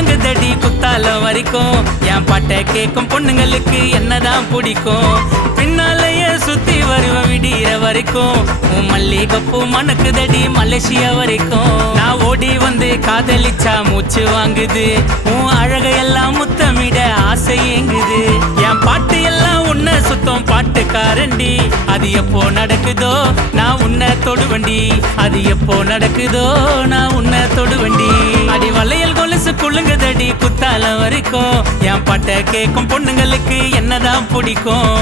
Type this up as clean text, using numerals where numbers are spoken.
குலுங்குதடி குத்தாலம் வரைக்கும் என் பாட்டை கேட்கும் பொண்ணுங்களுக்கு என்னதான் பிடிக்கும் பின்னாலேயே சுத்தி வருவேன் விடிகிற வரைக்கும் உன் மல்லிகைப்பூ மணக்குதடி மலேசியா வரைக்கும் நான் ஓடி வந்து காதலிச்சா மூச்சு வாங்குது உன் அழகையெல்லாம் முத்தமிட ஆசை ஏங்குது என் பாட்டு எல்லாம் உன்னை சுத்தம் பாட்டுக்காரண்டி அது எப்போ நடக்குதோ நான் உன்னை தொடுவண்டி அது எப்போ நடக்குதோ நான் உன்னை தொடுவண்டி அடி வளையல் கொலுசு குலுங்குதடி குத்தாலம் வரைக்கும் என் பாட்டை கேட்கும் பொண்ணுங்களுக்கு என்னதான் பிடிக்கும்